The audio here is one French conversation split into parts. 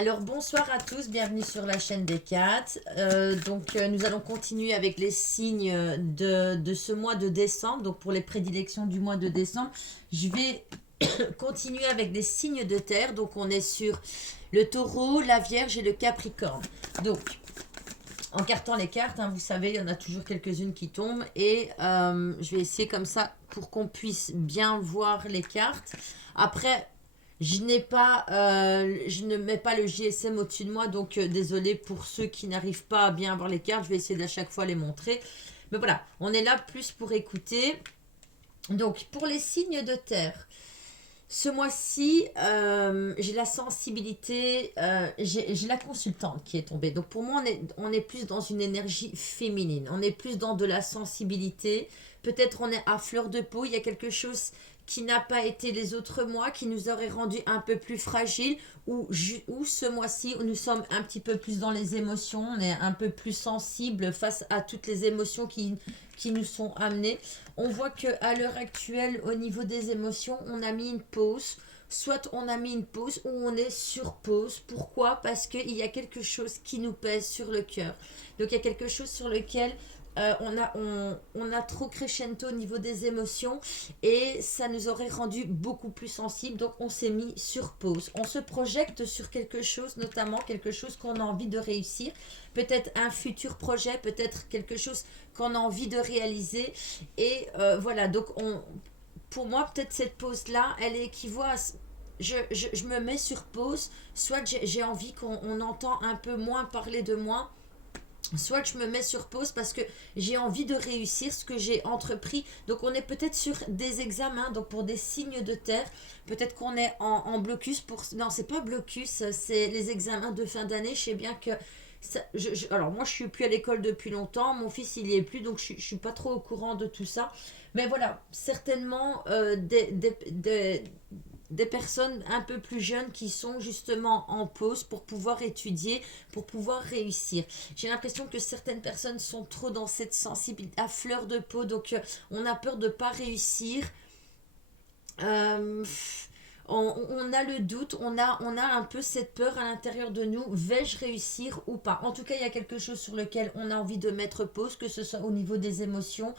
Alors bonsoir à tous, bienvenue sur la chaîne des 4. Nous allons continuer avec les signes de ce mois de décembre. Donc pour les prédilections du mois de décembre, je vais continuer avec des signes de terre. Donc on est sur le taureau, la vierge et le capricorne. Donc en cartant les cartes, hein, vous savez, il y en a toujours quelques-unes qui tombent. Et je vais essayer comme ça pour qu'on puisse bien voir les cartes. Après, je ne mets pas le JSM au-dessus de moi, donc désolé pour ceux qui n'arrivent pas à bien voir les cartes, je vais essayer d'à chaque fois les montrer. Mais voilà, on est là plus pour écouter. Donc, pour les signes de terre, ce mois-ci, j'ai la sensibilité, j'ai la consultante qui est tombée. Donc pour moi, on est plus dans une énergie féminine, on est plus dans de la sensibilité. Peut-être on est à fleur de peau, il y a quelque chose qui n'a pas été les autres mois, qui nous aurait rendu un peu plus fragiles, ou ce mois-ci, où nous sommes un petit peu plus dans les émotions, on est un peu plus sensible face à toutes les émotions qui nous sont amenées. On voit qu'à l'heure actuelle, au niveau des émotions, on a mis une pause. Soit on a mis une pause ou on est sur pause. Pourquoi? Parce qu'il y a quelque chose qui nous pèse sur le cœur. Donc il y a quelque chose sur lequel on a trop crescendo au niveau des émotions et ça nous aurait rendu beaucoup plus sensibles. Donc on s'est mis sur pause. On se projette sur quelque chose, notamment quelque chose qu'on a envie de réussir. Peut-être un futur projet, peut-être quelque chose qu'on a envie de réaliser. Et voilà, donc pour moi, peut-être cette pause-là, elle équivaut à... Je me mets sur pause, soit j'ai envie qu'on entend un peu moins parler de moi, soit je me mets sur pause parce que j'ai envie de réussir ce que j'ai entrepris. Donc on est peut-être sur des examens, donc pour des signes de terre, peut-être qu'on est en blocus pour... Non, c'est pas blocus, c'est les examens de fin d'année. Je sais bien que... alors moi je suis plus à l'école depuis longtemps, mon fils il y est plus, donc je suis pas trop au courant de tout ça. Mais voilà, certainement des personnes un peu plus jeunes qui sont justement en pause pour pouvoir étudier, pour pouvoir réussir. J'ai l'impression que certaines personnes sont trop dans cette sensibilité à fleur de peau, donc on a peur de ne pas réussir. Euh, on a le doute, on a un peu cette peur à l'intérieur de nous, vais-je réussir ou pas? En tout cas, il y a quelque chose sur lequel on a envie de mettre pause, que ce soit au niveau des émotions,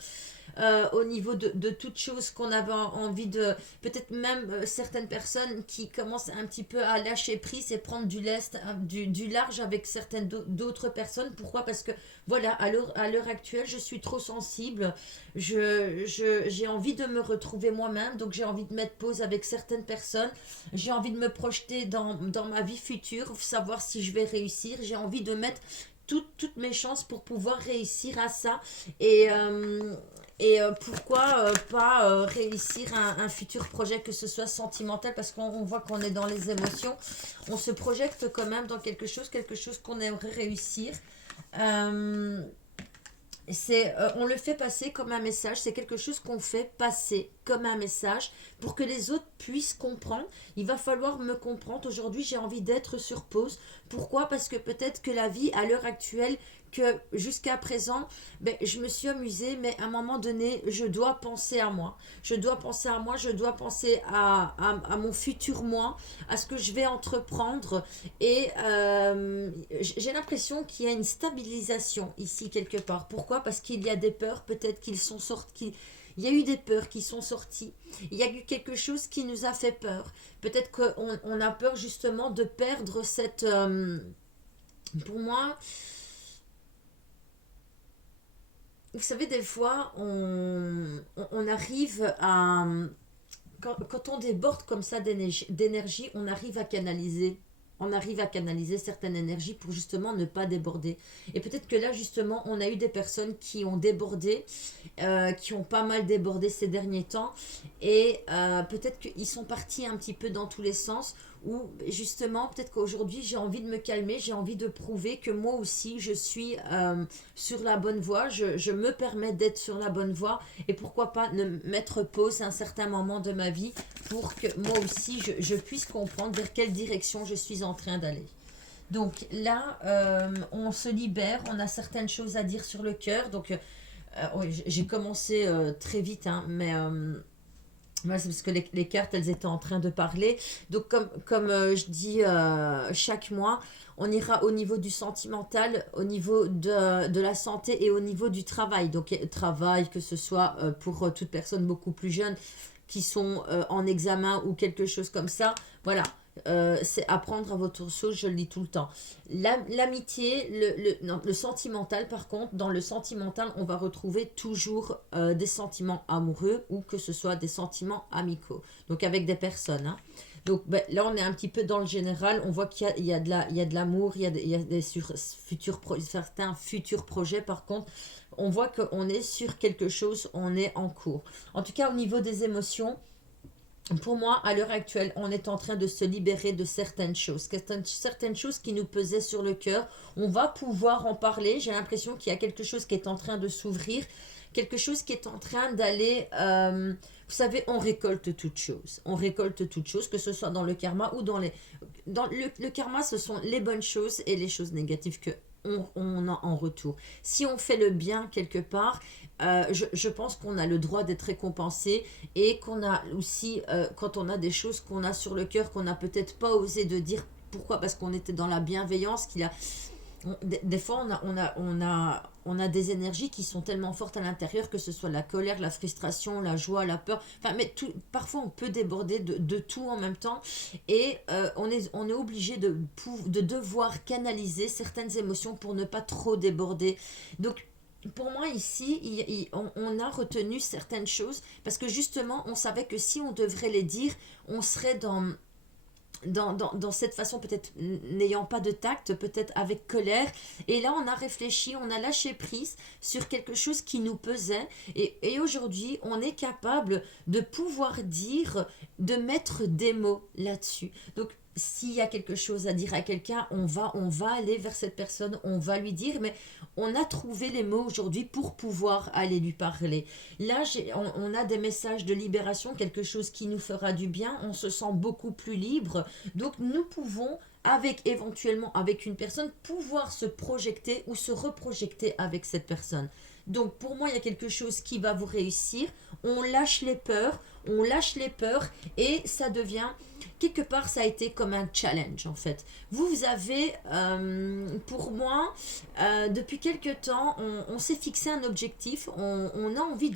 au niveau de toute chose qu'on avait envie de... Peut-être même certaines personnes qui commencent un petit peu à lâcher prise et prendre du lest, du large avec certaines d'autres personnes. Pourquoi? Parce que voilà, à l'heure actuelle, je suis trop sensible. J'ai envie de me retrouver moi-même, donc j'ai envie de mettre pause avec certaines personnes. J'ai envie de me projeter dans ma vie future, savoir si je vais réussir. J'ai envie de mettre toutes mes chances pour pouvoir réussir à ça. Et pourquoi pas réussir un futur projet, que ce soit sentimental, parce qu'on voit qu'on est dans les émotions. On se projette quand même dans quelque chose qu'on aimerait réussir. Euh, on le fait passer comme un message, c'est quelque chose qu'on fait passer comme un message pour que les autres puissent comprendre. Il va falloir me comprendre. Aujourd'hui, j'ai envie d'être sur pause. Pourquoi? Parce que peut-être que la vie à l'heure actuelle, que jusqu'à présent, ben, je me suis amusée, mais à un moment donné, je dois penser à moi. Je dois penser à moi, je dois penser à mon futur moi, à ce que je vais entreprendre. Et j'ai l'impression qu'il y a une stabilisation ici quelque part. Pourquoi? Parce qu'il y a des peurs, peut-être qu'ils sont sortis. Il y a eu des peurs qui sont sorties. Il y a eu quelque chose qui nous a fait peur. Peut-être qu'on a peur justement de perdre cette... pour moi, vous savez, des fois, on arrive à... Quand on déborde comme ça d'énergie, on arrive à canaliser. On arrive à canaliser certaines énergies pour justement ne pas déborder. Et peut-être que là, justement, on a eu des personnes qui ont débordé, qui ont pas mal débordé ces derniers temps. Et peut-être qu'ils sont partis un petit peu dans tous les sens. Ou justement, peut-être qu'aujourd'hui, j'ai envie de me calmer, j'ai envie de prouver que moi aussi, je suis sur la bonne voie. Je me permets d'être sur la bonne voie. Et pourquoi pas ne mettre pause à un certain moment de ma vie pour que moi aussi, je puisse comprendre vers quelle direction je suis en train d'aller. Donc là, on se libère, on a certaines choses à dire sur le cœur. Donc, oui, j'ai commencé très vite, hein, mais Ouais, c'est parce que les cartes, elles étaient en train de parler. Donc, comme je dis chaque mois, on ira au niveau du sentimental, au niveau de la santé et au niveau du travail. Donc, travail, que ce soit pour toute personne beaucoup plus jeune qui sont en examen ou quelque chose comme ça. Voilà. C'est apprendre à votre sauce, je le dis tout le temps. L'amitié, non, le sentimental, par contre, dans le sentimental, on va retrouver toujours des sentiments amoureux ou que ce soit des sentiments amicaux. Donc avec des personnes, hein. Donc ben, là, on est un petit peu dans le général. On voit il y a de l'amour, il y a des certains futurs projets. Par contre, on voit qu'on est sur quelque chose, on est en cours. En tout cas, au niveau des émotions, pour moi, à l'heure actuelle, on est en train de se libérer de certaines choses qui nous pesaient sur le cœur. On va pouvoir en parler. J'ai l'impression qu'il y a quelque chose qui est en train de s'ouvrir, quelque chose qui est en train d'aller... vous savez, on récolte toutes choses. On récolte toutes choses, que ce soit dans le karma ou dans les... Dans le karma, ce sont les bonnes choses et les choses négatives que on a en retour. Si on fait le bien quelque part, je pense qu'on a le droit d'être récompensé et qu'on a aussi, quand on a des choses qu'on a sur le cœur, qu'on n'a peut-être pas osé de dire. Pourquoi? Parce qu'on était dans la bienveillance, des fois, on a des énergies qui sont tellement fortes à l'intérieur, que ce soit la colère, la frustration, la joie, la peur. Enfin, mais parfois, on peut déborder de tout en même temps. Et on est obligé de devoir canaliser certaines émotions pour ne pas trop déborder. Donc, pour moi, ici, on a retenu certaines choses parce que justement, on savait que si on devrait les dire, on serait dans cette façon, peut-être n'ayant pas de tact, peut-être avec colère. Et là, on a réfléchi, on a lâché prise sur quelque chose qui nous pesait. Et aujourd'hui, on est capable de pouvoir dire, de mettre des mots là-dessus. Donc, s'il y a quelque chose à dire à quelqu'un, on va aller vers cette personne, on va lui dire, mais on a trouvé les mots aujourd'hui pour pouvoir aller lui parler. Là, on a des messages de libération, quelque chose qui nous fera du bien, on se sent beaucoup plus libre. Donc nous pouvons, avec éventuellement avec une personne, pouvoir se projeter ou se reprojeter avec cette personne. Donc pour moi, il y a quelque chose qui va vous réussir. On lâche les peurs et ça devient, quelque part, ça a été comme un challenge en fait. Vous avez, pour moi, depuis quelque temps, on s'est fixé un objectif, on a envie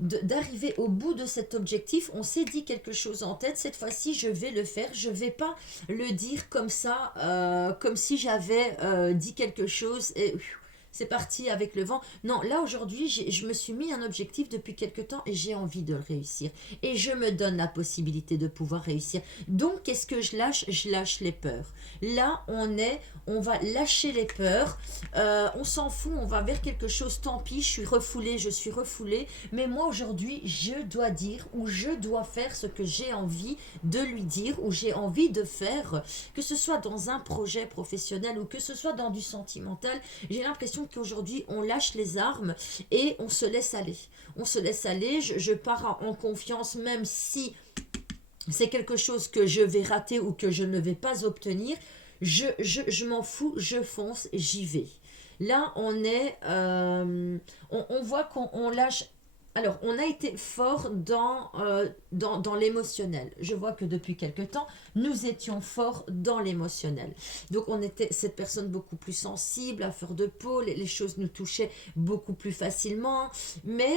d'arriver au bout de cet objectif, on s'est dit quelque chose en tête, cette fois-ci je vais le faire, je vais pas le dire comme ça, comme si j'avais dit quelque chose et c'est parti avec le vent. Non, là aujourd'hui, je me suis mis un objectif depuis quelque temps et j'ai envie de le réussir. Et je me donne la possibilité de pouvoir réussir. Donc, qu'est-ce que je lâche? Je lâche les peurs. Là, on va lâcher les peurs. On s'en fout, on va vers quelque chose. Tant pis, je suis refoulée. Mais moi, aujourd'hui, je dois dire ou je dois faire ce que j'ai envie de lui dire ou j'ai envie de faire, que ce soit dans un projet professionnel ou que ce soit dans du sentimental. J'ai l'impression qu'aujourd'hui, on lâche les armes et on se laisse aller. On se laisse aller, je pars en confiance, même si c'est quelque chose que je vais rater ou que je ne vais pas obtenir. Je m'en fous, je fonce, j'y vais. Là, on voit qu'on lâche. Alors, on a été fort dans l'émotionnel. Je vois que depuis quelque temps, nous étions forts dans l'émotionnel. Donc, on était cette personne beaucoup plus sensible, à fleur de peau, les choses nous touchaient beaucoup plus facilement. Mais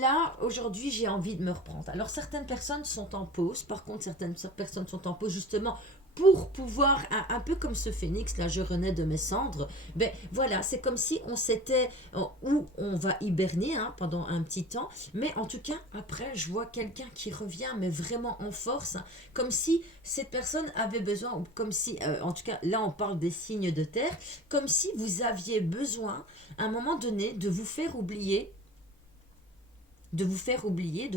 là, aujourd'hui, j'ai envie de me reprendre. Alors, certaines personnes sont en pause. Par contre, certaines personnes sont en pause justement pour pouvoir, un peu comme ce phénix, là, je renais de mes cendres. Ben voilà, c'est comme si on s'était, ou on va hiberner pendant un petit temps. Mais en tout cas, après, je vois quelqu'un qui revient, mais vraiment en force. Comme si cette personne avait besoin, ou comme si, en tout cas, là, on parle des signes de terre. Comme si vous aviez besoin, à un moment donné, de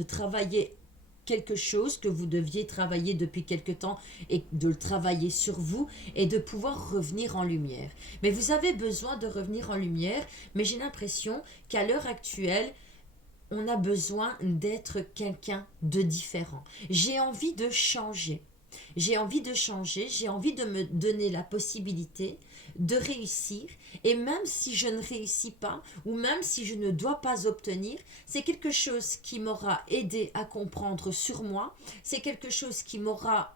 travailler quelque chose que vous deviez travailler depuis quelque temps et de le travailler sur vous et de pouvoir revenir en lumière. Mais vous avez besoin de revenir en lumière, mais j'ai l'impression qu'à l'heure actuelle, on a besoin d'être quelqu'un de différent. J'ai envie de changer. J'ai envie de changer, j'ai envie de me donner la possibilité de réussir. Et même si je ne réussis pas, ou même si je ne dois pas obtenir, c'est quelque chose qui m'aura aidé à comprendre sur moi, c'est quelque chose qui m'aura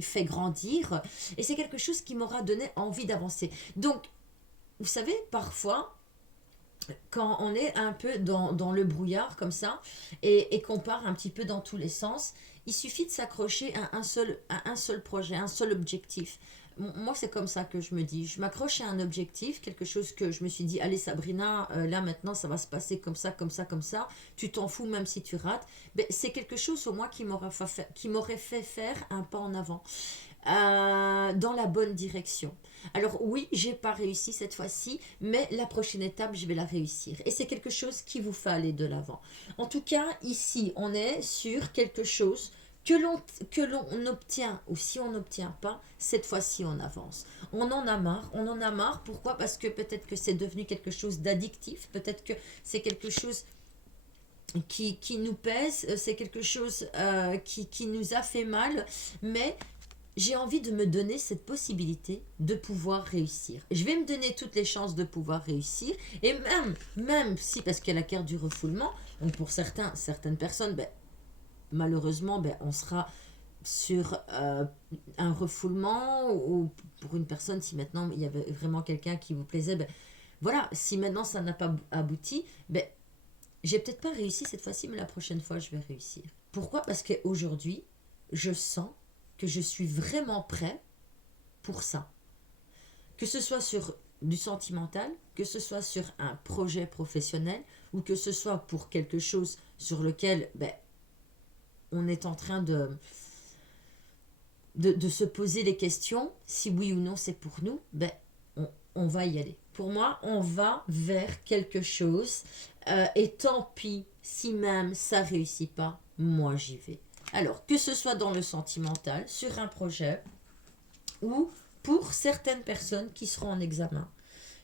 fait grandir, et c'est quelque chose qui m'aura donné envie d'avancer. Donc, vous savez, parfois, quand on est un peu dans le brouillard comme ça et qu'on part un petit peu dans tous les sens, il suffit de s'accrocher à un seul projet, un seul objectif. Moi, c'est comme ça que je me dis. Je m'accroche à un objectif, quelque chose que je me suis dit, allez Sabrina, là maintenant ça va se passer comme ça, comme ça, comme ça. Tu t'en fous même si tu rates. Ben, c'est quelque chose au moins qui m'aurait fait faire un pas en avant dans la bonne direction. Alors oui, j'ai pas réussi cette fois-ci, mais la prochaine étape, je vais la réussir. Et c'est quelque chose qui vous fait aller de l'avant. En tout cas, ici, on est sur quelque chose que l'on obtient, ou si on n'obtient pas, cette fois-ci on avance. On en a marre, pourquoi? Parce que peut-être que c'est devenu quelque chose d'addictif, peut-être que c'est quelque chose qui nous pèse, c'est quelque chose qui nous a fait mal, mais j'ai envie de me donner cette possibilité de pouvoir réussir. Je vais me donner toutes les chances de pouvoir réussir, et même si, parce qu'il y a la carte du refoulement, donc pour certaines personnes, ben, malheureusement, ben, on sera sur un refoulement, ou pour une personne, si maintenant il y avait vraiment quelqu'un qui vous plaisait, ben, voilà, si maintenant ça n'a pas abouti, ben, j'ai peut-être pas réussi cette fois-ci, mais la prochaine fois, je vais réussir. Pourquoi? Parce qu'aujourd'hui, je sens que je suis vraiment prêt pour ça. Que ce soit sur du sentimental, que ce soit sur un projet professionnel, ou que ce soit pour quelque chose sur lequel ben, on est en train de se poser les questions, si oui ou non c'est pour nous, ben, on va y aller. Pour moi, on va vers quelque chose, et tant pis si même ça réussit pas, moi j'y vais. Alors, que ce soit dans le sentimental, sur un projet, ou pour certaines personnes qui seront en examen,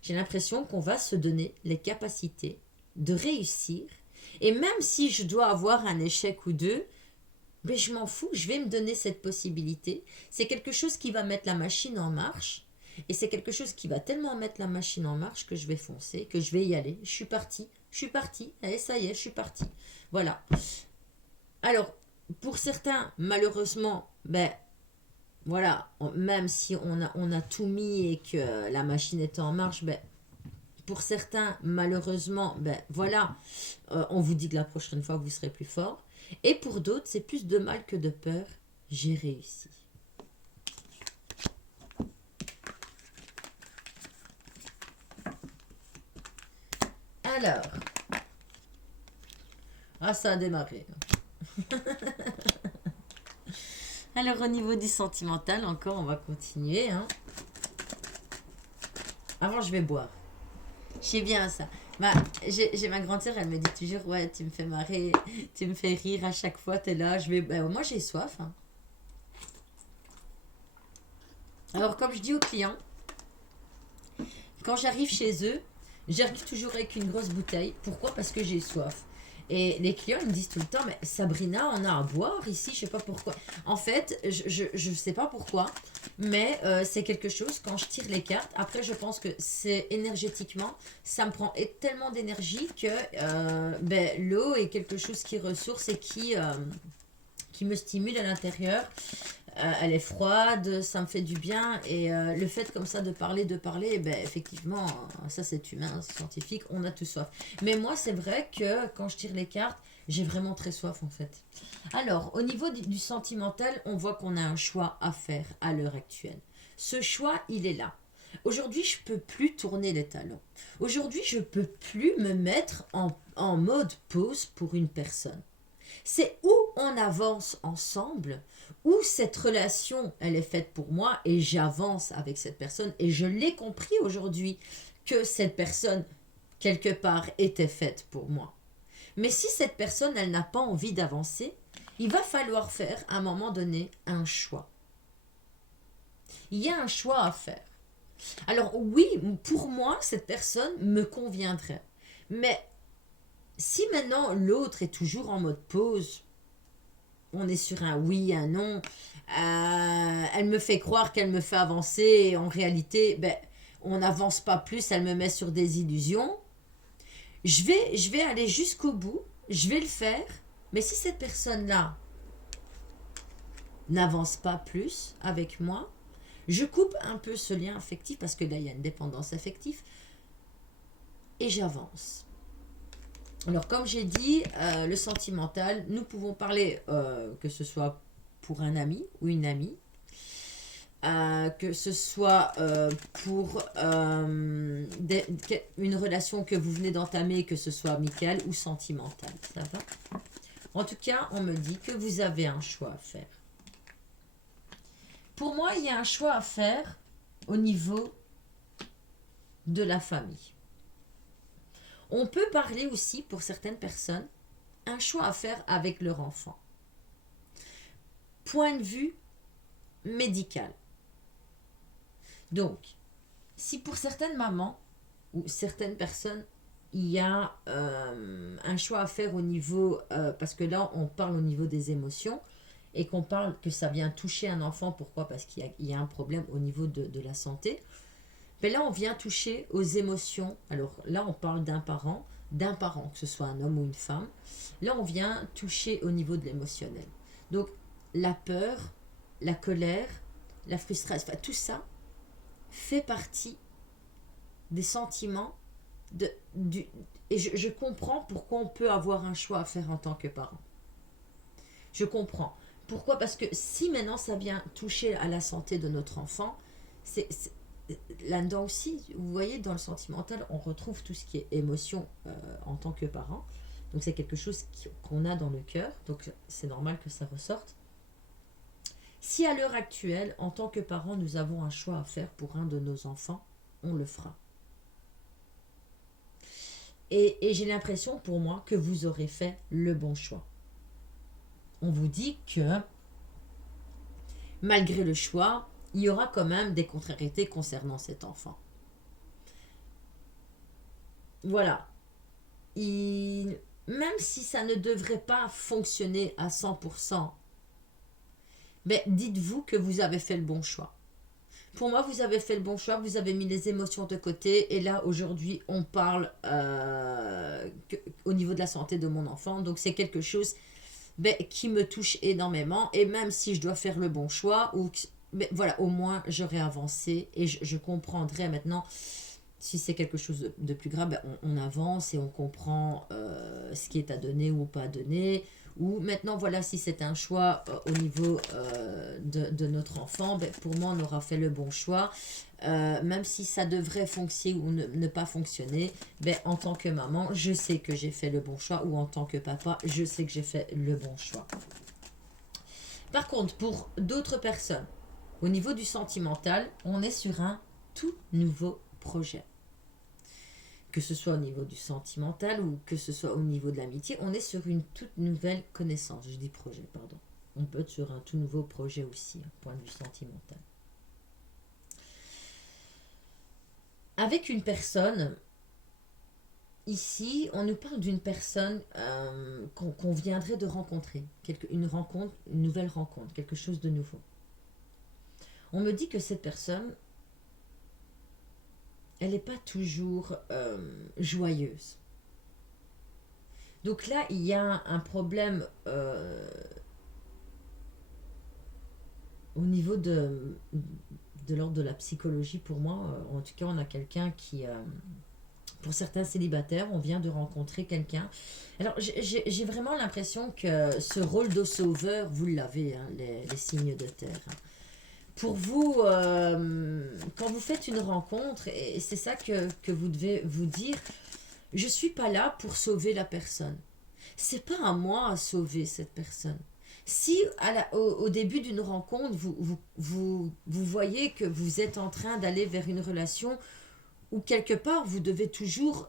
j'ai l'impression qu'on va se donner les capacités de réussir. Et même si je dois avoir un échec ou deux, mais je m'en fous, je vais me donner cette possibilité. C'est quelque chose qui va mettre la machine en marche. Et c'est quelque chose qui va tellement mettre la machine en marche que je vais foncer, que je vais y aller. Je suis partie. Allez, ça y est, je suis partie. Voilà. Alors, pour certains, malheureusement, ben voilà, même si on a tout mis et que la machine est en marche, ben, pour certains, malheureusement, ben voilà, on vous dit que la prochaine fois, vous serez plus fort. Et pour d'autres, c'est plus de mal que de peur. J'ai réussi. Alors, ça a démarré. Alors, au niveau du sentimental, encore, on va continuer. Hein. Avant, je vais boire. Je sais bien ça. Bah, j'ai ma grande sœur, elle me dit toujours, ouais, tu me fais marrer, tu me fais rire à chaque fois, t'es là, je vais... Bah, moi, j'ai soif. Hein. Alors, comme je dis aux clients, quand j'arrive chez eux, j'arrive toujours avec une grosse bouteille. Pourquoi? Parce que j'ai soif. Et les clients ils me disent tout le temps, mais Sabrina, on a à boire ici, je sais pas pourquoi. En fait, je sais pas pourquoi, mais c'est quelque chose, quand je tire les cartes, après je pense que c'est énergétiquement, ça me prend tellement d'énergie que ben, l'eau est quelque chose qui ressource et qui me stimule à l'intérieur. Elle est froide, ça me fait du bien. Et le fait comme ça de parler, ben, effectivement, ça c'est humain, c'est scientifique, on a tous soif. Mais moi, c'est vrai que quand je tire les cartes, j'ai vraiment très soif en fait. Alors, au niveau du sentimental, on voit qu'on a un choix à faire à l'heure actuelle. Ce choix, il est là. Aujourd'hui, je peux plus tourner les talons. Aujourd'hui, je peux plus me mettre en mode pause pour une personne. C'est où on avance ensemble, où cette relation, elle est faite pour moi et j'avance avec cette personne et je l'ai compris aujourd'hui que cette personne, quelque part, était faite pour moi. Mais si cette personne, elle n'a pas envie d'avancer, il va falloir faire, à un moment donné, un choix. Il y a un choix à faire. Alors oui, pour moi, cette personne me conviendrait. Mais si maintenant l'autre est toujours en mode pause, on est sur un oui, un non. Elle me fait croire qu'elle me fait avancer et en réalité, ben, on n'avance pas plus, elle me met sur des illusions. Je vais aller jusqu'au bout, je vais le faire, mais si cette personne-là n'avance pas plus avec moi, je coupe un peu ce lien affectif parce que là, il y a une dépendance affective et j'avance. Alors, comme j'ai dit, le sentimental, nous pouvons parler que ce soit pour un ami ou une amie, que ce soit pour une relation que vous venez d'entamer, que ce soit amicale ou sentimentale. Ça va? En tout cas, on me dit que vous avez un choix à faire. Pour moi, il y a un choix à faire au niveau de la famille. On peut parler aussi, pour certaines personnes, un choix à faire avec leur enfant. Point de vue médical. Donc, si pour certaines mamans ou certaines personnes, il y a un choix à faire au niveau, parce que là, on parle au niveau des émotions, et qu'on parle que ça vient toucher un enfant, pourquoi? Parce qu'il y a un problème au niveau de la santé. Mais là, on vient toucher aux émotions. Alors là, on parle d'un parent, que ce soit un homme ou une femme. Là, on vient toucher au niveau de l'émotionnel. Donc, la peur, la colère, la frustration, enfin, tout ça fait partie des sentiments et je comprends pourquoi on peut avoir un choix à faire en tant que parent. Je comprends. Pourquoi? Parce que si maintenant ça vient toucher à la santé de notre enfant, c'est là-dedans aussi, vous voyez, dans le sentimental, on retrouve tout ce qui est émotion en tant que parent. Donc c'est quelque chose qu'on a dans le cœur, donc c'est normal que ça ressorte. Si à l'heure actuelle, en tant que parent, nous avons un choix à faire pour un de nos enfants, on le fera. Et j'ai l'impression pour moi que vous aurez fait le bon choix. On vous dit que malgré le choix, il y aura quand même des contrariétés concernant cet enfant. Voilà. Même si ça ne devrait pas fonctionner à 100%, mais dites-vous que vous avez fait le bon choix. Pour moi, vous avez fait le bon choix, vous avez mis les émotions de côté, et là, aujourd'hui, on parle au niveau de la santé de mon enfant, donc c'est quelque chose qui me touche énormément, et même si je dois faire le bon choix, voilà, au moins, j'aurai avancé, et je comprendrai maintenant, si c'est quelque chose de plus grave, on avance et on comprend ce qui est à donner ou pas à donner. Ou maintenant, voilà, si c'est un choix au niveau de notre enfant, pour moi, on aura fait le bon choix. Même si ça devrait fonctionner ou ne pas fonctionner, en tant que maman, je sais que j'ai fait le bon choix. Ou en tant que papa, je sais que j'ai fait le bon choix. Par contre, pour d'autres personnes, au niveau du sentimental, on est sur un tout nouveau projet. Que ce soit au niveau du sentimental ou que ce soit au niveau de l'amitié, on est sur une toute nouvelle connaissance. Je dis projet, pardon. On peut être sur un tout nouveau projet aussi, point de vue sentimental. Avec une personne, ici, on nous parle d'une personne qu'on viendrait de rencontrer. Une nouvelle rencontre, quelque chose de nouveau. On me dit que cette personne, elle n'est pas toujours joyeuse. Donc là, il y a un problème au niveau de l'ordre de la psychologie pour moi. En tout cas, on a quelqu'un qui, pour certains célibataires, on vient de rencontrer quelqu'un. Alors, j'ai vraiment l'impression que ce rôle de sauveur, vous l'avez, hein, les signes de terre. Pour vous, quand vous faites une rencontre, et c'est ça que vous devez vous dire, je ne suis pas là pour sauver la personne. C'est pas à moi à sauver cette personne. Si au début d'une rencontre, vous voyez que vous êtes en train d'aller vers une relation où quelque part vous devez toujours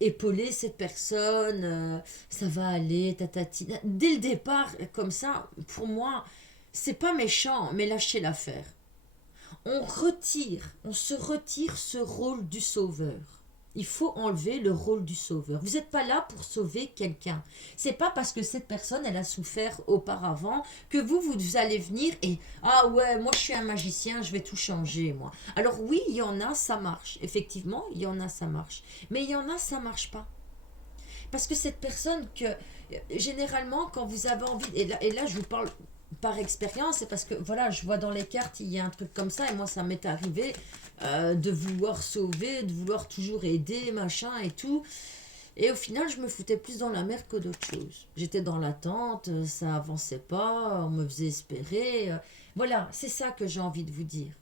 épauler cette personne, ça va aller, tatati. Dès le départ, comme ça, pour moi, c'est pas méchant, mais lâchez l'affaire. On se retire ce rôle du sauveur. il faut enlever le rôle du sauveur. Vous n'êtes pas là pour sauver quelqu'un. C'est pas parce que cette personne, elle a souffert auparavant que vous allez venir et ah ouais, moi je suis un magicien, je vais tout changer, moi. Alors oui, il y en a, ça marche. Effectivement, il y en a, ça marche. Mais il y en a, ça marche pas. Parce que cette personne que, généralement, quand vous avez envie, et là je vous parle par expérience, c'est parce que, voilà, je vois dans les cartes, il y a un truc comme ça, et moi ça m'est arrivé de vouloir sauver, de vouloir toujours aider, machin et tout. Et au final, je me foutais plus dans la merde que d'autres choses. J'étais dans l'attente, ça avançait pas, on me faisait espérer. Voilà, c'est ça que j'ai envie de vous dire.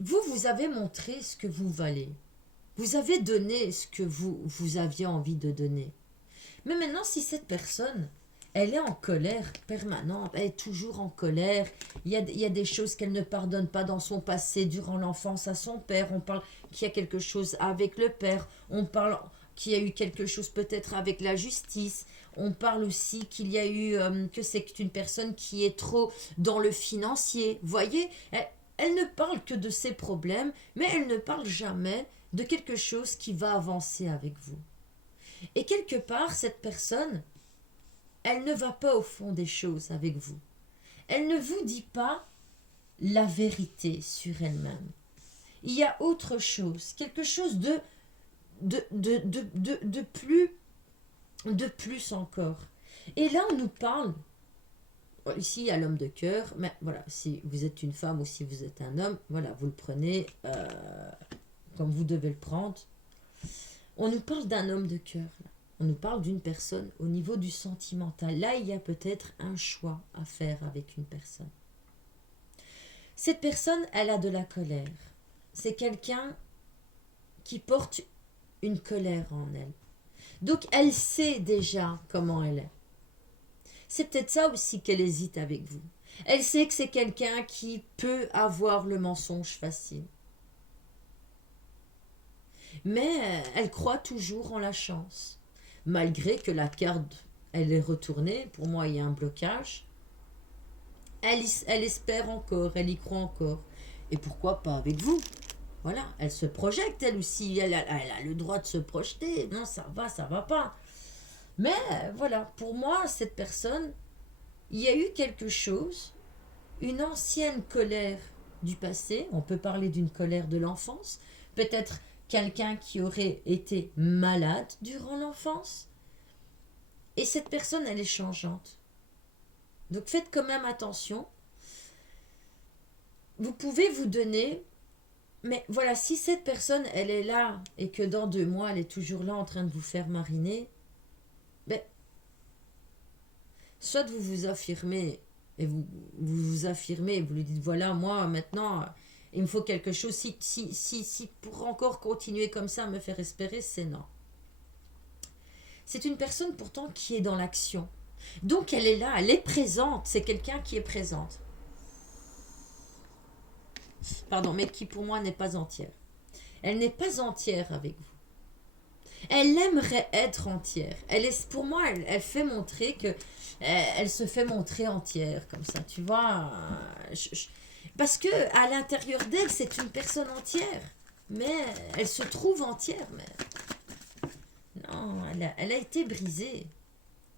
Vous avez montré ce que vous valez. Vous avez donné ce que vous aviez envie de donner. Mais maintenant, si cette personne, elle est en colère permanente, elle est toujours en colère, il y a des choses qu'elle ne pardonne pas dans son passé, durant l'enfance à son père, on parle qu'il y a quelque chose avec le père, on parle qu'il y a eu quelque chose peut-être avec la justice, on parle aussi qu'il y a eu, que c'est une personne qui est trop dans le financier. Vous voyez, elle ne parle que de ses problèmes, mais elle ne parle jamais de quelque chose qui va avancer avec vous. Et quelque part, cette personne, elle ne va pas au fond des choses avec vous. Elle ne vous dit pas la vérité sur elle-même. Il y a autre chose, quelque chose de plus encore. Et là, on nous parle, ici il y a l'homme de cœur, mais voilà, si vous êtes une femme ou si vous êtes un homme, voilà, vous le prenez comme vous devez le prendre. On nous parle d'un homme de cœur, là. On nous parle d'une personne au niveau du sentimental. Là, il y a peut-être un choix à faire avec une personne. Cette personne, elle a de la colère. C'est quelqu'un qui porte une colère en elle. Donc, elle sait déjà comment elle est. C'est peut-être ça aussi qu'elle hésite avec vous. Elle sait que c'est quelqu'un qui peut avoir le mensonge facile. Mais elle croit toujours en la chance. Malgré que la carte, elle est retournée, pour moi il y a un blocage, elle espère encore, elle y croit encore. Et pourquoi pas avec vous? Voilà, elle se projette elle aussi, elle a le droit de se projeter. Non, ça va pas. Mais voilà, pour moi, cette personne, il y a eu quelque chose, une ancienne colère du passé, on peut parler d'une colère de l'enfance, peut-être quelqu'un qui aurait été malade durant l'enfance. Et cette personne, elle est changeante. Donc faites quand même attention. Vous pouvez vous donner, mais voilà, si cette personne, elle est là et que dans 2 mois, elle est toujours là en train de vous faire mariner, ben, soit vous vous affirmez et vous affirmez et vous lui dites, voilà, moi, maintenant, il me faut quelque chose. Si pour encore continuer comme ça, me faire espérer, c'est non. C'est une personne pourtant qui est dans l'action. Donc elle est là, elle est présente. C'est quelqu'un qui est présente. Pardon, mais qui pour moi n'est pas entière. Elle n'est pas entière avec vous. Elle aimerait être entière. Pour moi, elle fait montrer que elle se fait montrer entière comme ça. Tu vois, parce que à l'intérieur d'elle, c'est une personne entière. Mais elle se trouve entière. Mais non, elle a été brisée.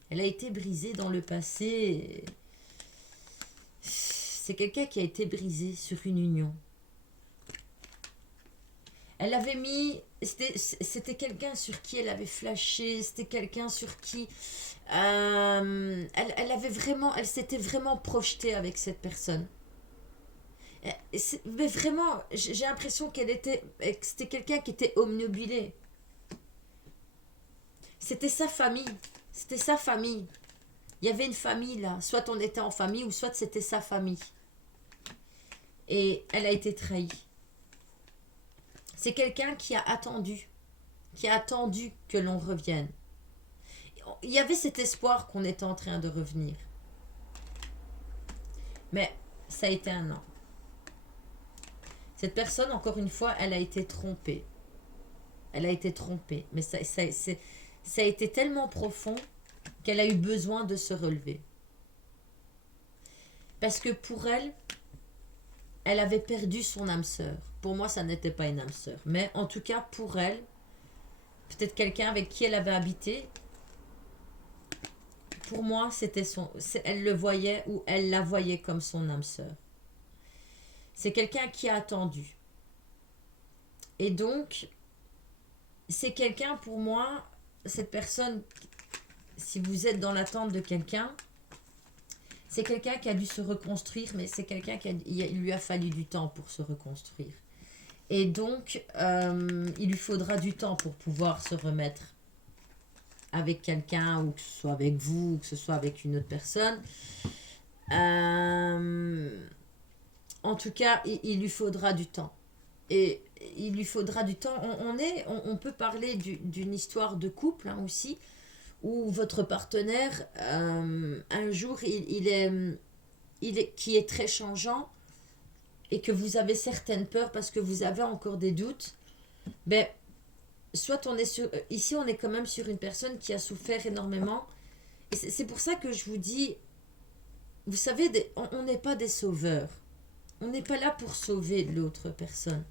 Elle a été brisée dans le passé. C'est quelqu'un qui a été brisé sur une union. Elle avait mis... C'était quelqu'un sur qui elle avait flashé. C'était quelqu'un sur qui... elle avait vraiment... Elle s'était vraiment projetée avec cette personne. Mais vraiment, j'ai l'impression que c'était quelqu'un qui était obnubilé. C'était sa famille. C'était sa famille. Il y avait une famille là. Soit on était en famille ou soit c'était sa famille. Et elle a été trahie. C'est quelqu'un qui a attendu que l'on revienne. Il y avait cet espoir qu'on était en train de revenir. Mais ça a été un an. Cette personne, encore une fois, elle a été trompée. Elle a été trompée. Mais ça a été tellement profond qu'elle a eu besoin de se relever. Parce que pour elle, elle avait perdu son âme sœur. pour moi, ça n'était pas une âme sœur. Mais en tout cas, pour elle, peut-être quelqu'un avec qui elle avait habité, pour moi, elle le voyait ou elle la voyait comme son âme sœur. C'est quelqu'un qui a attendu. Et donc, c'est quelqu'un pour moi, cette personne, si vous êtes dans l'attente de quelqu'un, c'est quelqu'un qui a dû se reconstruire, mais c'est quelqu'un il lui a fallu du temps pour se reconstruire. Et donc, il lui faudra du temps pour pouvoir se remettre avec quelqu'un, ou que ce soit avec vous, ou que ce soit avec une autre personne. En tout cas, il lui faudra du temps. Et il lui faudra du temps. On peut parler d'une histoire de couple aussi, où votre partenaire, un jour, qui est très changeant, et que vous avez certaines peurs parce que vous avez encore des doutes. Ben, soit ici on est quand même sur une personne qui a souffert énormément. Et c'est pour ça que je vous dis, vous savez, on n'est pas des sauveurs. On n'est pas là pour sauver l'autre personne.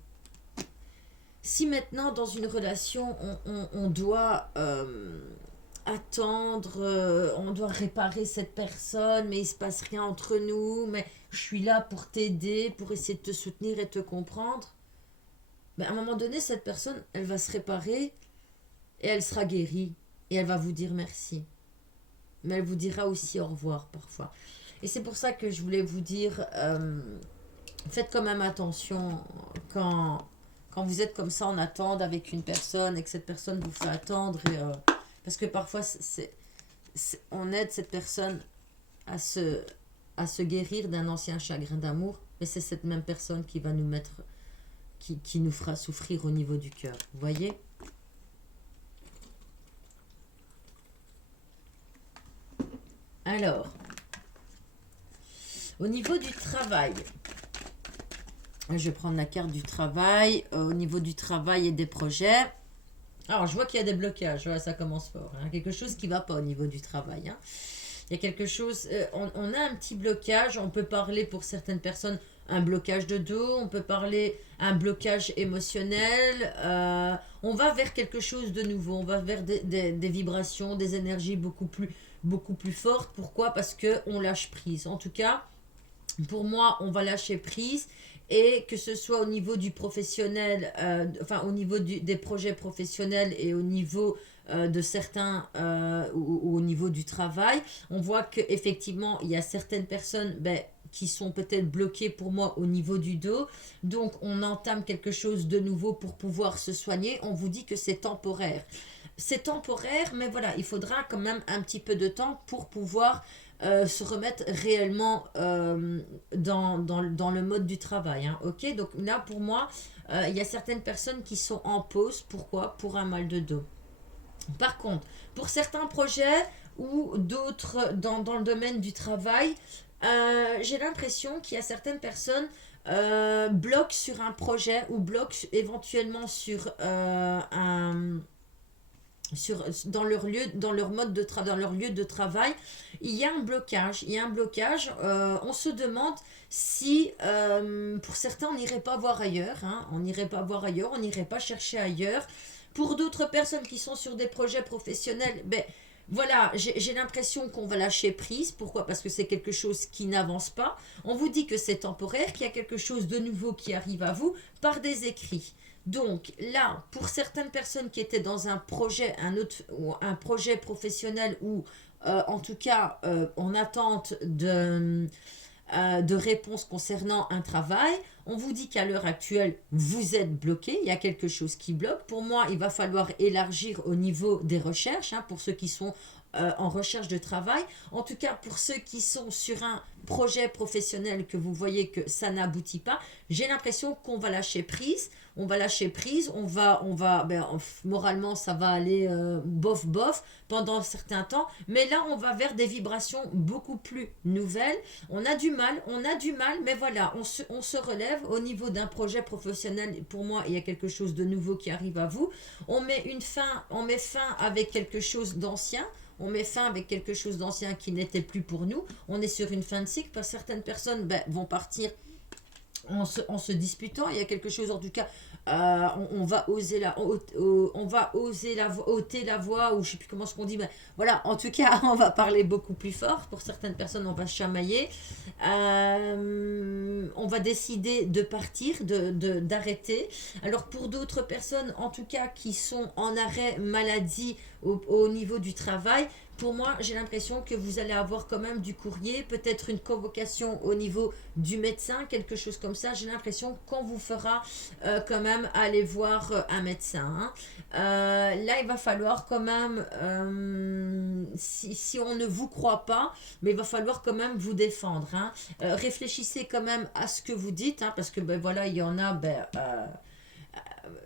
Si maintenant dans une relation on doit attendre, on doit réparer cette personne, mais il se passe rien entre nous, mais je suis là pour t'aider, pour essayer de te soutenir et te comprendre, mais à un moment donné, cette personne, elle va se réparer et elle sera guérie et elle va vous dire merci. Mais elle vous dira aussi au revoir parfois. Et c'est pour ça que je voulais vous dire, faites quand même attention quand vous êtes comme ça en attente avec une personne et que cette personne vous fait attendre. Parce que parfois, on aide cette personne à se guérir d'un ancien chagrin d'amour, mais c'est cette même personne qui va nous mettre, qui nous fera souffrir au niveau du cœur. Vous voyez ? Alors, au niveau du travail, je vais prendre la carte du travail. Au niveau du travail et des projets, alors je vois qu'il y a des blocages. Voilà, ça commence fort. Quelque chose qui ne va pas au niveau du travail. Il y a quelque chose, on a un petit blocage. On peut parler pour certaines personnes un blocage de dos, on peut parler un blocage émotionnel. On va vers quelque chose de nouveau. On va vers des vibrations, des énergies beaucoup plus fortes. Pourquoi ? Parce qu'on lâche prise. En tout cas, pour moi, on va lâcher prise. Et que ce soit au niveau du professionnel, au niveau des projets professionnels et au niveau de certains, ou au niveau du travail, on voit qu'effectivement, il y a certaines personnes qui sont peut-être bloquées pour moi au niveau du dos. Donc, on entame quelque chose de nouveau pour pouvoir se soigner. On vous dit que c'est temporaire. C'est temporaire, mais voilà, il faudra quand même un petit peu de temps pour pouvoir se remettre réellement dans le mode du travail. Ok, donc là pour moi, il y a certaines personnes qui sont en pause. Pourquoi ? Pour un mal de dos. Par contre, pour certains projets ou d'autres dans le domaine du travail, j'ai l'impression qu'il y a certaines personnes bloquent sur un projet ou bloquent éventuellement dans leur mode de travail, dans leur lieu de travail. Il y a un blocage. On se demande si, pour certains, on n'irait pas voir ailleurs. On n'irait pas chercher ailleurs. Pour d'autres personnes qui sont sur des projets professionnels, voilà, j'ai l'impression qu'on va lâcher prise. Pourquoi ? Parce que c'est quelque chose qui n'avance pas. On vous dit que c'est temporaire, qu'il y a quelque chose de nouveau qui arrive à vous par des écrits. Donc là, pour certaines personnes qui étaient dans un projet, un projet professionnel ou en tout cas en attente de réponses concernant un travail, on vous dit qu'à l'heure actuelle, vous êtes bloqué, il y a quelque chose qui bloque. Pour moi, il va falloir élargir au niveau des recherches, pour ceux qui sont en recherche de travail. En tout cas, pour ceux qui sont sur un projet professionnel que vous voyez que ça n'aboutit pas, j'ai l'impression qu'on va lâcher prise. Moralement, ça va aller bof pendant un certain temps. Mais là, on va vers des vibrations beaucoup plus nouvelles. On a du mal, mais voilà, on se relève au niveau d'un projet professionnel. Pour moi, il y a quelque chose de nouveau qui arrive à vous. On met fin avec quelque chose d'ancien. On met fin avec quelque chose d'ancien qui n'était plus pour nous. On est sur une fin de cycle. Certaines personnes vont partir en se disputant. Il y a quelque chose, en tout cas, on va oser on va oser ôter la voix, ou je sais plus comment ce qu'on dit, mais voilà, en tout cas, on va parler beaucoup plus fort. Pour certaines personnes, on va chamailler. On va décider de partir, d'arrêter. Alors pour d'autres personnes, en tout cas, qui sont en arrêt maladie au niveau du travail, pour moi, j'ai l'impression que vous allez avoir quand même du courrier, peut-être une convocation au niveau du médecin, quelque chose comme ça. J'ai l'impression qu'on vous fera quand même aller voir un médecin, hein. Là, il va falloir quand même, si on ne vous croit pas, mais il va falloir quand même vous défendre, hein. Réfléchissez quand même à ce que vous dites, hein, parce que ben voilà, il y en a,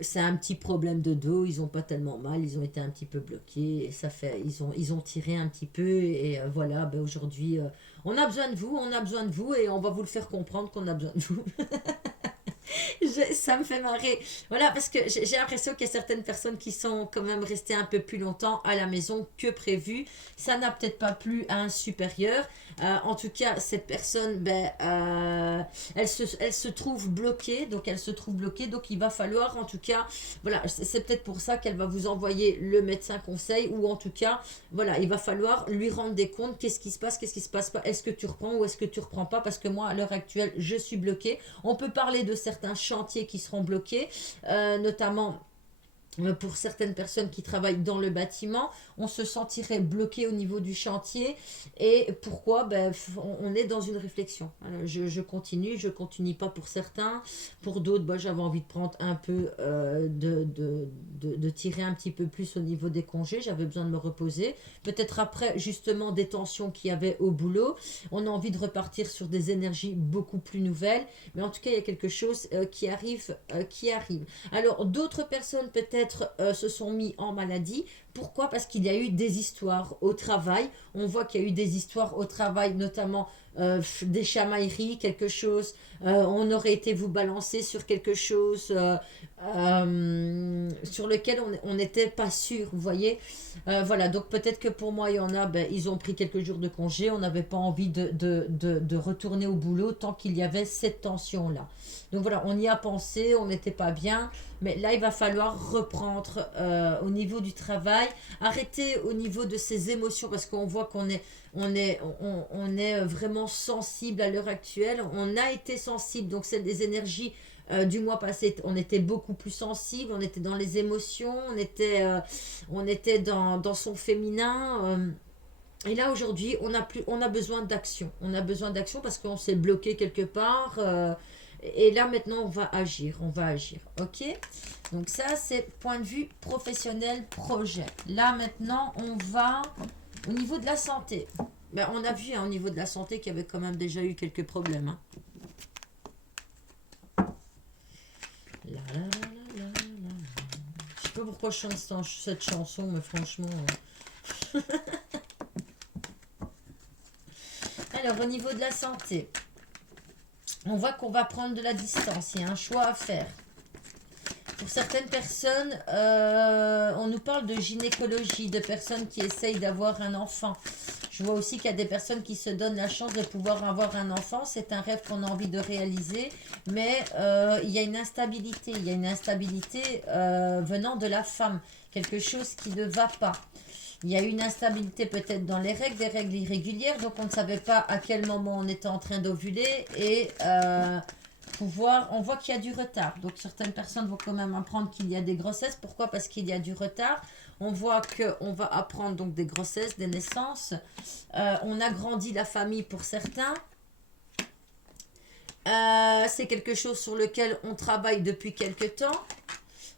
c'est un petit problème de dos, ils ont pas tellement mal, ils ont été un petit peu bloqués, et ça fait, ils ont tiré un petit peu, et voilà, ben aujourd'hui, on a besoin de vous, on a besoin de vous, et on va vous le faire comprendre qu'on a besoin de vous. Ça me fait marrer. Voilà, parce que j'ai l'impression qu'il y a certaines personnes qui sont quand même restées un peu plus longtemps à la maison que prévu. Ça n'a peut-être pas plu à un supérieur. En tout cas, cette personne, elle se trouve bloquée. Donc, elle se trouve bloquée. Donc, il va falloir, en tout cas, voilà, c'est peut-être pour ça qu'elle va vous envoyer le médecin conseil. Ou en tout cas, voilà, il va falloir lui rendre des comptes. Qu'est-ce qui se passe, qu'est-ce qui se passe pas? Est-ce que tu reprends ou est-ce que tu reprends pas? Parce que moi, à l'heure actuelle, je suis bloquée. On peut parler de certains chantiers qui seront bloqués, notamment pour certaines personnes qui travaillent dans le bâtiment, on se sentirait bloqué au niveau du chantier. Et pourquoi? On est dans une réflexion. Je continue, je continue pas pour certains. Pour d'autres, j'avais envie de prendre un peu, de tirer un petit peu plus au niveau des congés. J'avais besoin de me reposer. Peut-être après, justement, des tensions qu'il y avait au boulot. On a envie de repartir sur des énergies beaucoup plus nouvelles. Mais en tout cas, il y a quelque chose qui arrive, qui arrive. Alors, d'autres personnes, peut-être, se sont mis en maladie. Pourquoi? Parce qu'il y a eu des histoires au travail. On voit qu'il y a eu des histoires au travail, notamment des chamailleries, quelque chose. On aurait été vous balancer sur quelque chose sur lequel on n'était pas sûr, vous voyez. Voilà, donc peut-être que pour moi, il y en a, ils ont pris quelques jours de congé. On n'avait pas envie de retourner au boulot tant qu'il y avait cette tension-là. Donc voilà, on y a pensé, on n'était pas bien. Mais là, il va falloir reprendre au niveau du travail, arrêter au niveau de ses émotions, parce qu'on voit on est vraiment sensible à l'heure actuelle. On a été sensible, donc c'est des énergies du mois passé. On était beaucoup plus sensible, on était dans les émotions, on était dans son féminin. Et là, aujourd'hui, on a besoin d'action. On a besoin d'action parce qu'on s'est bloqué quelque part. Et là, maintenant, on va agir. On va agir. OK? Donc, ça, c'est point de vue professionnel, projet. Là, maintenant, on va au niveau de la santé. On a vu, hein, au niveau de la santé qu'il y avait quand même déjà eu quelques problèmes, hein. La, la, la, la, la. Je sais pas pourquoi je chante cette chanson, mais franchement... Alors, au niveau de la santé, on voit qu'on va prendre de la distance. Il y a un choix à faire. Pour certaines personnes, on nous parle de gynécologie, de personnes qui essayent d'avoir un enfant. Je vois aussi qu'il y a des personnes qui se donnent la chance de pouvoir avoir un enfant. C'est un rêve qu'on a envie de réaliser, mais il y a une instabilité. Il y a une instabilité venant de la femme. Quelque chose qui ne va pas. Il y a une instabilité peut-être dans les règles, des règles irrégulières, donc on ne savait pas à quel moment on était en train d'ovuler et on voit qu'il y a du retard. Donc certaines personnes vont quand même apprendre qu'il y a des grossesses. Pourquoi? Parce qu'il y a du retard. On voit qu'on va apprendre donc des grossesses, des naissances. On agrandit la famille pour certains. C'est quelque chose sur lequel on travaille depuis quelque temps.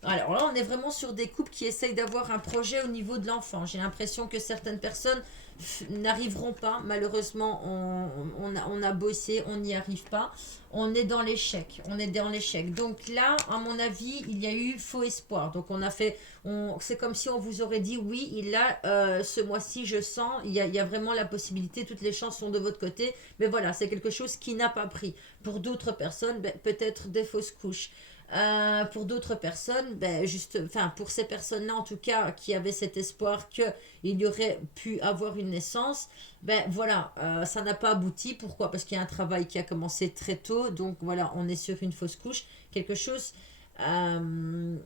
Alors là, on est vraiment sur des couples qui essayent d'avoir un projet au niveau de l'enfant. J'ai l'impression que certaines personnes n'arriveront pas. Malheureusement, on a bossé, on n'y arrive pas. On est dans l'échec. On est dans l'échec. Donc là, à mon avis, il y a eu faux espoir. Donc c'est comme si on vous aurait dit, oui, ce mois-ci, je sens, il y a vraiment la possibilité, toutes les chances sont de votre côté. Mais voilà, c'est quelque chose qui n'a pas pris. Pour d'autres personnes, peut-être des fausses couches. Pour d'autres personnes, ben juste, enfin pour ces personnes-là en tout cas qui avaient cet espoir qu'il y aurait pu avoir une naissance, ben voilà, ça n'a pas abouti. Pourquoi? Parce qu'il y a un travail qui a commencé très tôt, donc voilà, on est sur une fausse couche, quelque chose euh,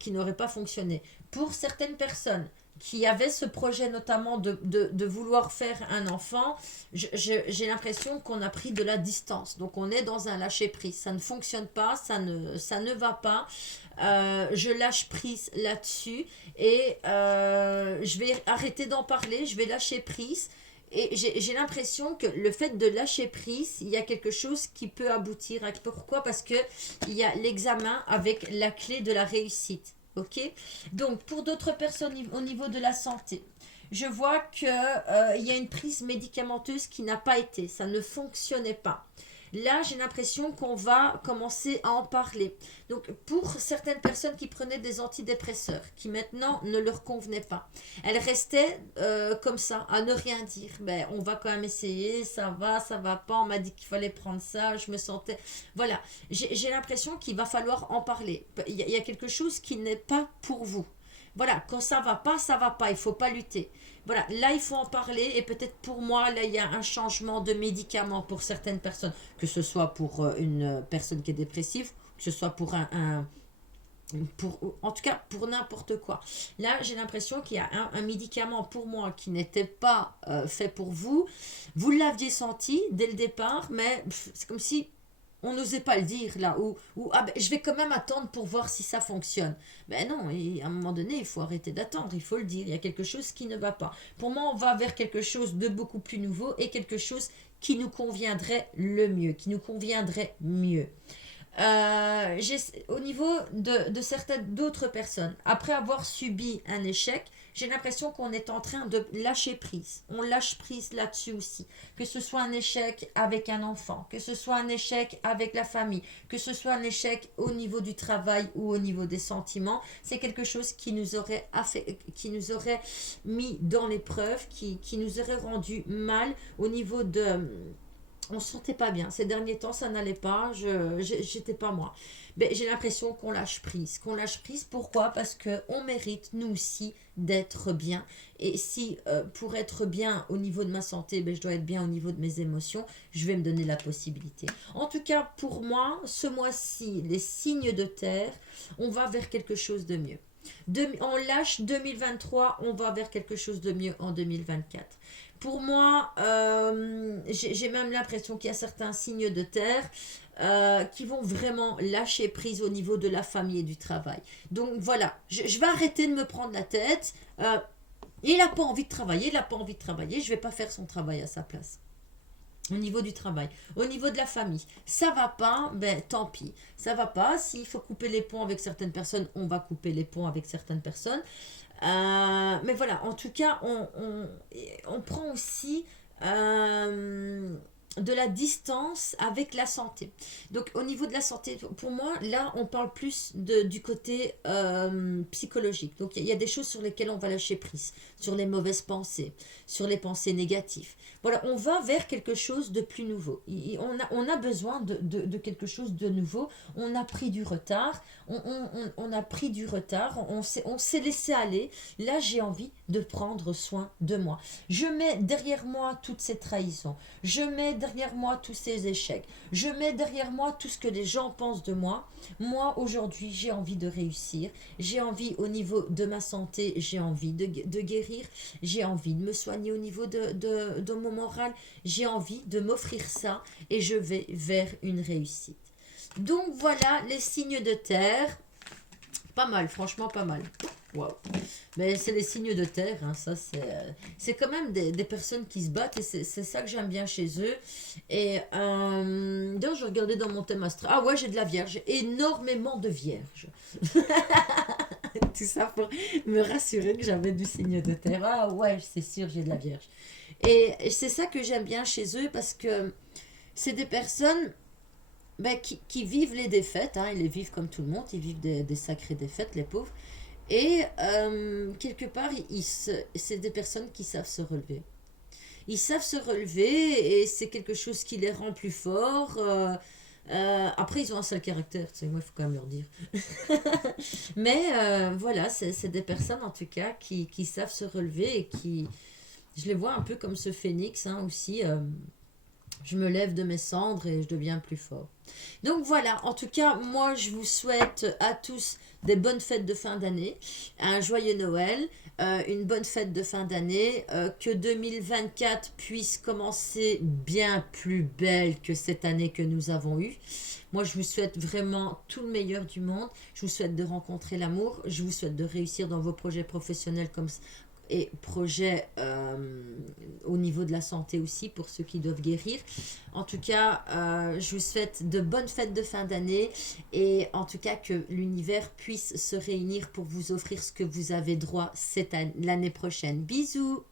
qui n'aurait pas fonctionné. Pour certaines personnes qui avaient ce projet notamment de vouloir faire un enfant, j'ai l'impression qu'on a pris de la distance. Donc on est dans un lâcher-prise. Ça ne fonctionne pas, ça ne va pas. Je lâche prise là-dessus et je vais arrêter d'en parler, je vais lâcher prise. Et j'ai l'impression que le fait de lâcher prise, il y a quelque chose qui peut aboutir. Pourquoi? Parce que il y a l'examen avec la clé de la réussite. Ok? Donc, pour d'autres personnes au niveau de la santé, je vois qu'il y a une prise médicamenteuse qui n'a pas été. Ça ne fonctionnait pas. Là, j'ai l'impression qu'on va commencer à en parler. Donc, pour certaines personnes qui prenaient des antidépresseurs, qui maintenant ne leur convenaient pas, elles restaient comme ça, à ne rien dire. Ben, on va quand même essayer, ça va pas, on m'a dit qu'il fallait prendre ça, je me sentais... Voilà, j'ai l'impression qu'il va falloir en parler. Il y a quelque chose qui n'est pas pour vous. Voilà, quand ça va pas, il faut pas lutter. Voilà, là il faut en parler et peut-être pour moi, là il y a un changement de médicament pour certaines personnes, que ce soit pour une personne qui est dépressive, que ce soit pour en tout cas pour n'importe quoi. Là j'ai l'impression qu'il y a un médicament pour moi qui n'était pas fait pour vous. Vous l'aviez senti dès le départ, mais c'est comme si on n'osait pas le dire là, ou ah ben, je vais quand même attendre pour voir si ça fonctionne. Ben non, et à un moment donné, il faut arrêter d'attendre, il faut le dire, il y a quelque chose qui ne va pas. Pour moi, on va vers quelque chose de beaucoup plus nouveau et quelque chose qui nous conviendrait le mieux, qui nous conviendrait mieux. Au niveau de certaines d'autres personnes, après avoir subi un échec, j'ai l'impression qu'on est en train de lâcher prise. On lâche prise là-dessus aussi. Que ce soit un échec avec un enfant, que ce soit un échec avec la famille, que ce soit un échec au niveau du travail ou au niveau des sentiments, c'est quelque chose qui nous aurait mis dans l'épreuve, qui nous aurait rendu mal au niveau de on se sentait pas bien. Ces derniers temps, ça n'allait pas. J'étais pas moi. Mais j'ai l'impression qu'on lâche prise. Qu'on lâche prise. Pourquoi? Parce que on mérite nous aussi d'être bien. Et si pour être bien au niveau de ma santé, ben, je dois être bien au niveau de mes émotions, je vais me donner la possibilité. En tout cas, pour moi, ce mois-ci, les signes de terre, on va vers quelque chose de mieux. On lâche 2023, on va vers quelque chose de mieux en 2024. Pour moi, j'ai même l'impression qu'il y a certains signes de terre qui vont vraiment lâcher prise au niveau de la famille et du travail. Donc voilà, je vais arrêter de me prendre la tête. Il n'a pas envie de travailler, il n'a pas envie de travailler, je ne vais pas faire son travail à sa place. Au niveau du travail, au niveau de la famille, ça va pas, ben tant pis, ça va pas. S'il faut couper les ponts avec certaines personnes, on va couper les ponts avec certaines personnes. Mais voilà, en tout cas, on prend aussi de la distance avec la santé. Donc au niveau de la santé, pour moi, là, on parle plus du côté psychologique. Donc il y a des choses sur lesquelles on va lâcher prise, sur les mauvaises pensées, sur les pensées négatives. Voilà, on va vers quelque chose de plus nouveau. On a besoin de quelque chose de nouveau. On a pris du retard. On a pris du retard. On s'est laissé aller. Là, j'ai envie de prendre soin de moi. Je mets derrière moi toutes ces trahisons. Je mets derrière moi tous ces échecs. Je mets derrière moi tout ce que les gens pensent de moi. Moi, aujourd'hui, j'ai envie de réussir. J'ai envie, au niveau de ma santé, j'ai envie de guérir. J'ai envie de me soigner au niveau de mon moral. J'ai envie de m'offrir ça et je vais vers une réussite. Donc voilà les signes de terre. Pas mal, franchement pas mal. Waouh. Mais c'est les signes de terre, hein, ça c'est quand même des personnes qui se battent et c'est ça que j'aime bien chez eux. Et d'ailleurs, je regardais dans mon thème astral. Ah ouais, j'ai de la vierge, énormément de vierges. Tout ça pour me rassurer que j'avais du signe de terre. Ah ouais, c'est sûr, j'ai de la vierge. Et c'est ça que j'aime bien chez eux parce que c'est des personnes ben, qui vivent les défaites, hein, ils les vivent comme tout le monde, ils vivent des sacrées défaites, les pauvres. Et quelque part, c'est des personnes qui savent se relever. Ils savent se relever et c'est quelque chose qui les rend plus forts. Après, ils ont un sale caractère, tu sais, moi, il faut quand même leur dire. Mais voilà, c'est des personnes en tout cas qui savent se relever et qui, je les vois un peu comme ce phénix hein, aussi. Je me lève de mes cendres et je deviens plus fort. Donc voilà, en tout cas, moi je vous souhaite à tous des bonnes fêtes de fin d'année, un joyeux Noël, une bonne fête de fin d'année, que 2024 puisse commencer bien plus belle que cette année que nous avons eue. Moi je vous souhaite vraiment tout le meilleur du monde, je vous souhaite de rencontrer l'amour, je vous souhaite de réussir dans vos projets professionnels comme et projets au niveau de la santé aussi pour ceux qui doivent guérir. En tout cas, je vous souhaite de bonnes fêtes de fin d'année et en tout cas que l'univers puisse se réunir pour vous offrir ce que vous avez droit l'année prochaine. Bisous!